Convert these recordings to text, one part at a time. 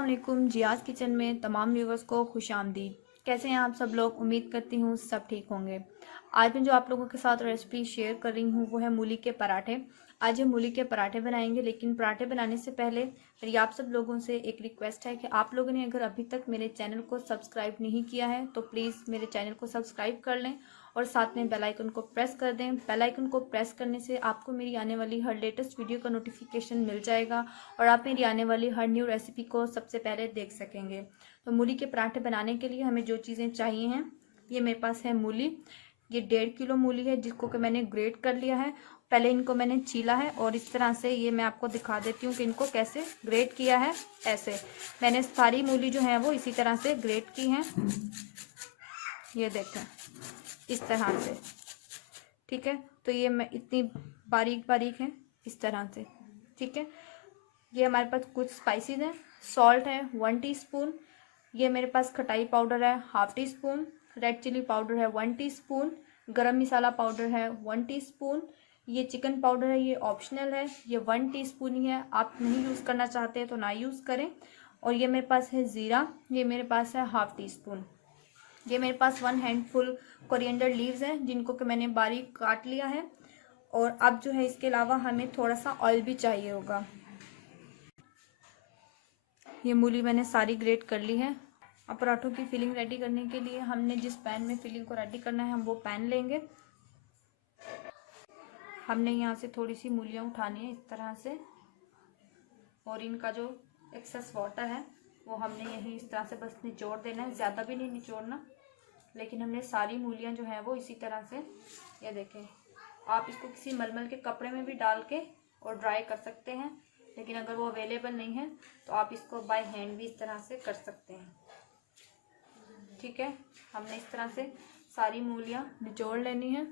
अस्सलाम वालेकुम। जियाज़ किचन में तमाम व्यूवर्स को खुशामदीद। कैसे हैं आप सब लोग? उम्मीद करती हूँ सब ठीक होंगे। आज मैं जो आप लोगों के साथ रेसिपी शेयर कर रही हूँ वो है मूली के पराठे। आज हम मूली के पराठे बनाएंगे, लेकिन पराठे बनाने से पहले मेरी आप सब लोगों से एक रिक्वेस्ट है कि आप लोगों ने अगर अभी तक मेरे चैनल को सब्सक्राइब नहीं किया है तो प्लीज़ मेरे चैनल को सब्सक्राइब कर लें और साथ में बेल आइकन को प्रेस कर दें। बेल आइकन को प्रेस करने से आपको मेरी आने वाली हर लेटेस्ट वीडियो का नोटिफिकेशन मिल जाएगा और आप मेरी आने वाली हर न्यू रेसिपी को सबसे पहले देख सकेंगे। तो मूली के पराठे बनाने के लिए हमें जो चीज़ें चाहिए हैं, ये मेरे पास है मूली। ये 1.5 किलो मूली है जिसको कि मैंने ग्रेट कर लिया है। पहले इनको मैंने छीला है और इस तरह से ये मैं आपको दिखा देती हूँ कि इनको कैसे ग्रेट किया है। ऐसे मैंने सारी मूली जो है वो इसी तरह से ग्रेट की हैं। ये देखें इस तरह से, ठीक है। तो ये मैं इतनी बारीक बारीक है इस तरह से, ठीक है। ये हमारे पास कुछ स्पाइसेस हैं। सॉल्ट है 1 टीस्पून। ये मेरे पास खटाई पाउडर है 1/2 टीस्पून। रेड चिली पाउडर है 1 टीस्पून। गरम मसाला पाउडर है 1 टीस्पून। ये चिकन पाउडर है, ये ऑप्शनल है, ये 1 टीस्पून ही है। आप नहीं यूज़ करना चाहते तो ना यूज़ करें। और ये मेरे पास है ज़ीरा, ये मेरे पास है 1/2 टीस्पून। ये मेरे पास 1 हैंडफुल कोरिएंडर लीव्स हैं जिनको कि मैंने बारीक काट लिया है। और अब जो है इसके अलावा हमें थोड़ा सा ऑयल भी चाहिए होगा। ये मूली मैंने सारी ग्रेट कर ली है। अब पराठों की फिलिंग रेडी करने के लिए हमने जिस पैन में फिलिंग को रेडी करना है हम वो पैन लेंगे। हमने यहाँ से थोड़ी सी मूलियाँ उठानी है इस तरह से और इनका जो एक्सेस वाटर है वो हमने यही इस तरह से बस निचोड़ देना है, ज़्यादा भी नहीं निचोड़ना। लेकिन हमने सारी मूलियाँ जो है वो इसी तरह से, ये देखें, आप इसको किसी मलमल के कपड़े में भी डाल के और ड्राई कर सकते हैं, लेकिन अगर वो अवेलेबल नहीं है तो आप इसको बाय हैंड भी इस तरह से कर सकते हैं, ठीक है। हमने इस तरह से सारी मूलियाँ निचोड़ लेनी है।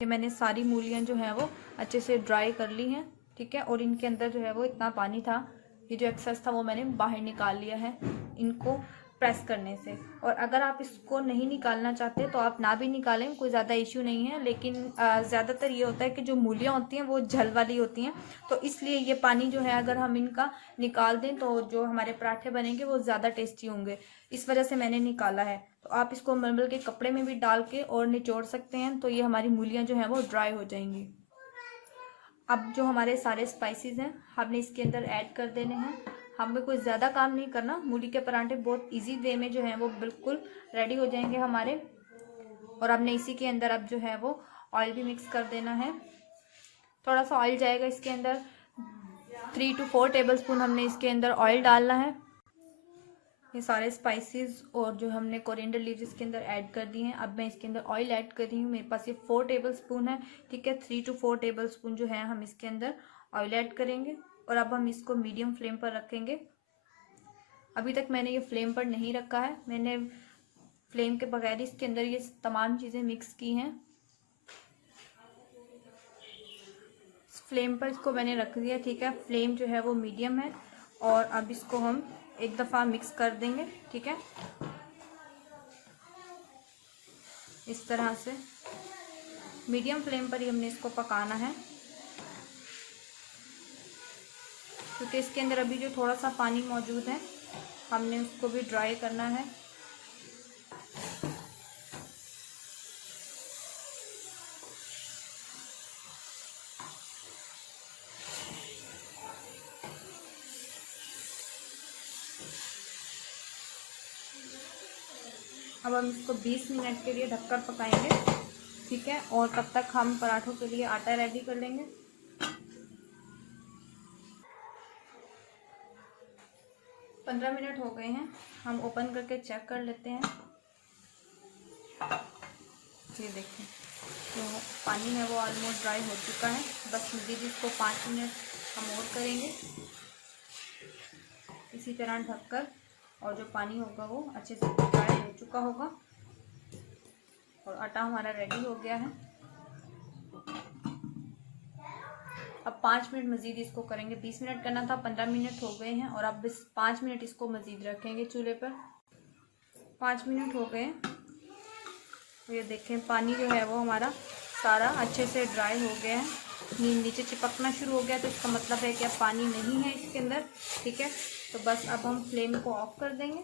ये मैंने सारी मूलियाँ जो है वो अच्छे से ड्राई कर ली हैं, ठीक है। और इनके अंदर जो है वो इतना पानी था, ये जो एक्सेस था वो मैंने बाहर निकाल लिया है इनको प्रेस करने से। और अगर आप इसको नहीं निकालना चाहते तो आप ना भी निकालें, कोई ज़्यादा इश्यू नहीं है। लेकिन ज़्यादातर ये होता है कि जो मूलियाँ होती हैं वो जल वाली होती हैं, तो इसलिए ये पानी जो है अगर हम इनका निकाल दें तो जो हमारे पराठे बनेंगे वो ज़्यादा टेस्टी होंगे। इस वजह से मैंने निकाला है। तो आप इसको मलमल के कपड़े में भी डाल के और निचोड़ सकते हैं, तो ये हमारी मूलियाँ जो हैं वो ड्राई हो जाएंगी। अब जो हमारे सारे स्पाइसेस हैं हमने इसके अंदर ऐड कर देने हैं। हमें कोई ज़्यादा काम नहीं करना। मूली के पराठे बहुत इजी वे में जो है वो बिल्कुल रेडी हो जाएंगे हमारे। और हमने इसी के अंदर अब जो है वो ऑयल भी मिक्स कर देना है। थोड़ा सा ऑयल जाएगा इसके अंदर, 3 to 4 टेबलस्पून हमने इसके अंदर ऑयल डालना है। ये सारे स्पाइसेस और जो हमने कोरिएंडर लीव्स इसके अंदर ऐड कर दी हैं। अब मैं इसके अंदर ऑयल ऐड कर रही हूँ। मेरे पास ये 4 टेबलस्पून है, ठीक है। 3 to 4 टेबलस्पून जो है हम इसके अंदर ऑयल ऐड करेंगे और अब हम इसको मीडियम फ्लेम पर रखेंगे। अभी तक मैंने ये फ्लेम पर नहीं रखा है, मैंने फ्लेम के बगैर इसके अंदर ये तमाम चीज़ें मिक्स की हैं। फ्लेम पर इसको मैंने रख दिया, ठीक है। फ्लेम जो है वो मीडियम है और अब इसको हम एक दफ़ा मिक्स कर देंगे, ठीक है। इस तरह से मीडियम फ्लेम पर ही हमने इसको पकाना है, क्योंकि इसके अंदर अभी जो थोड़ा सा पानी मौजूद है हमने उसको भी ड्राई करना है। अब हम इसको 20 मिनट के लिए ढककर पकाएंगे, ठीक है। और तब तक हम पराठों के लिए आटा रेडी कर लेंगे। 15 मिनट हो गए हैं, हम ओपन करके चेक कर लेते हैं। ये देखें जो पानी है वो ऑलमोस्ट ड्राई हो चुका है। बस मज़ीद इसको 5 मिनट हम और करेंगे इसी तरह ढककर, और जो पानी होगा वो अच्छे से ड्राई हो चुका होगा और आटा हमारा रेडी हो गया है। अब 5 मिनट मज़ीद इसको करेंगे। 20 मिनट करना था, 15 मिनट हो गए हैं और अब 5 मिनट इसको मज़ीद रखेंगे चूल्हे पर। 5 मिनट हो गए, तो ये देखें पानी जो है वो हमारा सारा अच्छे से ड्राई हो गया है। नीचे चिपकना शुरू हो गया तो इसका मतलब है कि अब पानी नहीं है इसके अंदर। ठीक है, तो बस अब हम फ्लेम को ऑफ कर देंगे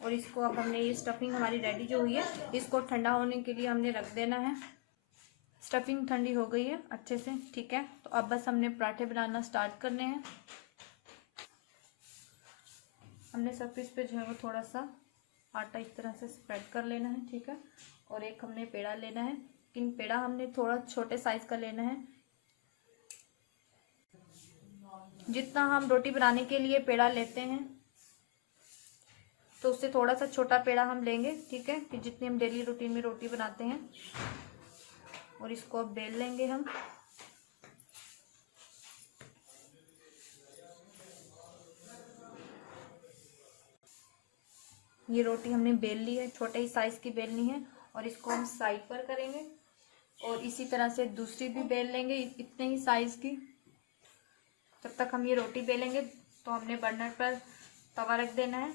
और इसको अब हमने ये स्टफिंग हमारी रेडी जो हुई है इसको ठंडा होने के लिए हमने रख देना है। स्टफिंग ठंडी हो गई है अच्छे से। ठीक है, तो अब बस हमने पराठे बनाना स्टार्ट करने हैं। हमने सरफेस पे जो है वो थोड़ा सा आटा इस तरह से स्प्रेड कर लेना है। ठीक है, और एक हमने पेड़ा लेना है, लेकिन पेड़ा हमने थोड़ा छोटे साइज का लेना है। जितना हम रोटी बनाने के लिए पेड़ा लेते हैं तो उससे थोड़ा सा छोटा पेड़ा हम लेंगे। ठीक है, कि जितनी हम डेली रूटीन में रोटी बनाते हैं। और इसको अब बेल लेंगे हम। ये रोटी हमने बेल ली है, छोटे ही साइज की बेलनी है और इसको हम साइड पर करेंगे और इसी तरह से दूसरी भी बेल लेंगे इतने ही साइज की। जब तक हम ये रोटी बेलेंगे तो हमने बर्नर पर तवा रख देना है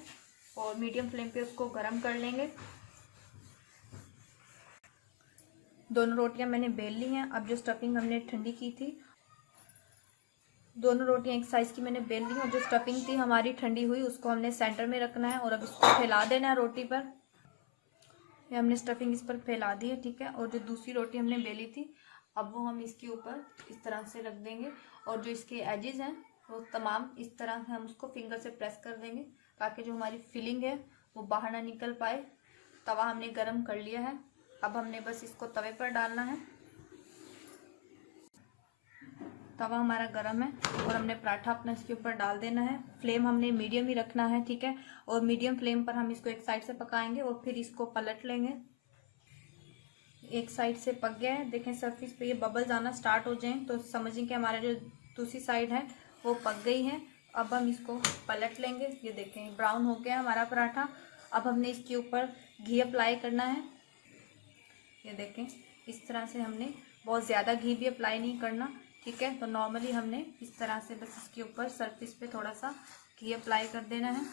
और मीडियम फ्लेम पे उसको गरम कर लेंगे। दोनों रोटियां मैंने बेल ली हैं। अब जो स्टफिंग हमने ठंडी की थी, दोनों रोटियां एक साइज की मैंने बेल ली और जो स्टफिंग थी हमारी ठंडी हुई उसको हमने सेंटर में रखना है और अब इसको फैला देना है रोटी पर। ये हमने स्टफिंग इस पर फैला दी है। ठीक है, और जो दूसरी रोटी हमने बेली थी अब वो हम इसके ऊपर इस तरह से रख देंगे और जो इसके एजेस हैं वो तमाम इस तरह से हम उसको फिंगर से प्रेस कर देंगे ताकि जो हमारी फिलिंग है वो बाहर ना निकल पाए। तवा हमने गरम कर लिया है, अब हमने बस इसको तवे पर डालना है। तवा हमारा गरम है और हमने पराठा अपना इसके ऊपर डाल देना है। फ्लेम हमने मीडियम ही रखना है। ठीक है, और मीडियम फ्लेम पर हम इसको एक साइड से पकाएंगे और फिर इसको पलट लेंगे। एक साइड से पक गया है, देखें सरफेस पे ये बबल्स आना स्टार्ट हो जाएं तो समझें कि हमारा जो दूसरी साइड है वो पक गई है। अब हम इसको पलट लेंगे। ये देखें ब्राउन हो गया हमारा पराठा। अब हमने इसके ऊपर घी अप्लाई करना है। ये देखें इस तरह से हमने बहुत ज़्यादा घी भी अप्लाई नहीं करना। ठीक है, तो नॉर्मली हमने इस तरह से बस इसके ऊपर सरफेस पे थोड़ा सा घी अप्लाई कर देना है।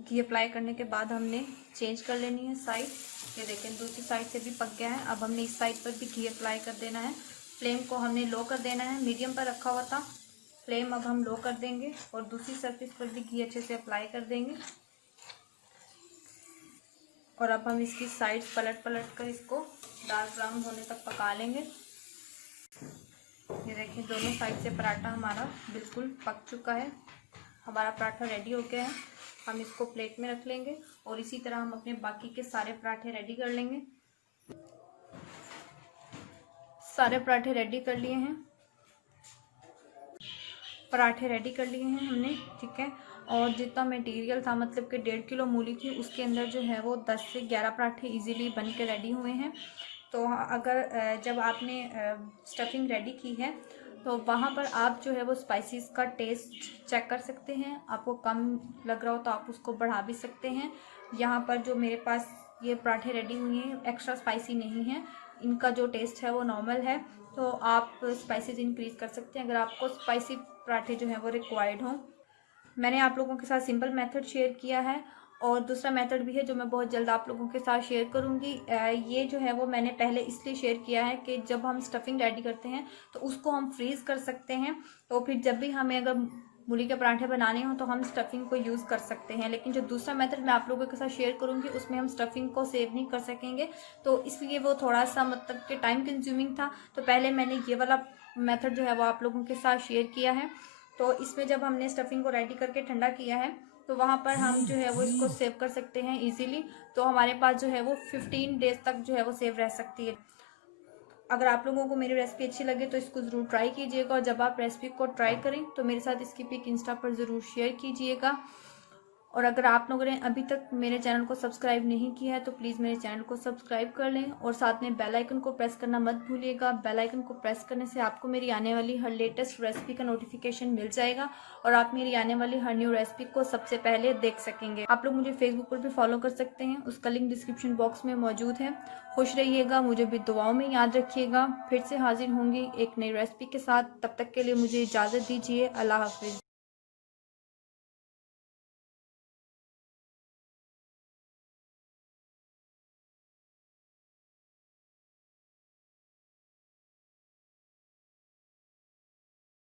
घी अप्लाई करने के बाद हमने चेंज कर लेनी है साइड। ये देखें दूसरी साइड से भी पक गया है। अब हमने इस साइड पर भी घी अप्लाई कर देना है। फ्लेम को हमने लो कर देना है, मीडियम पर रखा हुआ था। फ्लेम अब हम लो कर देंगे और दूसरी सरफेस पर भी घी अच्छे से अप्लाई कर देंगे। और अब हम इसकी साइड पलट कर इसको डार्क ब्राउन होने तक पका लेंगे। ये देखिए दोनों साइड से पराठा हमारा बिल्कुल पक चुका है। हमारा पराठा रेडी हो गया है। हम इसको प्लेट में रख लेंगे और इसी तरह हम अपने बाकी के सारे पराठे रेडी कर लेंगे। सारे पराठे रेडी कर लिए हैं। पराठे रेडी कर लिए हैं हमने। ठीक है, और जितना मटेरियल था मतलब कि 1.5 किलो मूली थी उसके अंदर जो है वो 10 से 11 पराठे इजीली बन के रेडी हुए हैं। तो अगर जब आपने स्टफिंग रेडी की है तो वहाँ पर आप जो है वो स्पाइसेस का टेस्ट चेक कर सकते हैं। आपको कम लग रहा हो तो आप उसको बढ़ा भी सकते हैं। यहाँ पर जो मेरे पास ये पराठे रेडी हुए हैं एक्स्ट्रा स्पाइसी नहीं है, इनका जो टेस्ट है वो नॉर्मल है। तो आप स्पाइसेस इंक्रीज़ कर सकते हैं अगर आपको स्पाइसी पराठे जो है वो रिक्वायर्ड हों। मैंने आप लोगों के साथ सिंपल मेथड शेयर किया है और दूसरा मेथड भी है जो मैं बहुत जल्द आप लोगों के साथ शेयर करूंगी। ये जो है वो मैंने पहले इसलिए शेयर किया है कि जब हम स्टफिंग रेडी करते हैं तो उसको हम फ्रीज़ कर सकते हैं। तो फिर जब भी हमें अगर मूली के पराठे बनाने हो तो हम स्टफिंग को यूज़ कर सकते हैं। लेकिन जो दूसरा मेथड मैं आप लोगों के साथ शेयर करूंगी उसमें हम स्टफिंग को सेव नहीं कर सकेंगे, तो इसलिए वो थोड़ा सा मतलब कि टाइम कंज्यूमिंग था। तो पहले मैंने ये वाला मेथड जो है वो आप लोगों के साथ शेयर किया है। तो इसमें जब हमने स्टफिंग को रेडी करके ठंडा किया है तो वहाँ पर हम जो है वो इसको सेव कर सकते हैं इजीली। तो हमारे पास जो है वो 15 डेज तक जो है वो सेव रह सकती है। अगर आप लोगों को मेरी रेसिपी अच्छी लगे तो इसको ज़रूर ट्राई कीजिएगा और जब आप रेसिपी को ट्राई करें तो मेरे साथ इसकी पिक इंस्टा पर ज़रूर शेयर कीजिएगा। और अगर आप लोगों ने अभी तक मेरे चैनल को सब्सक्राइब नहीं किया है तो प्लीज़ मेरे चैनल को सब्सक्राइब कर लें और साथ में बेल आइकन को प्रेस करना मत भूलिएगा। बेल आइकन को प्रेस करने से आपको मेरी आने वाली हर लेटेस्ट रेसिपी का नोटिफिकेशन मिल जाएगा और आप मेरी आने वाली हर न्यू रेसिपी को सबसे पहले देख सकेंगे। आप लोग मुझे फेसबुक पर भी फॉलो कर सकते हैं, उसका लिंक डिस्क्रिप्शन बॉक्स में मौजूद है। खुश रहिएगा, मुझे भी दुआओं में याद रखिएगा। फिर से हाजिर होंगी एक नई रेसिपी के साथ, तब तक के लिए मुझे इजाज़त दीजिए। अल्लाह हाफिज़।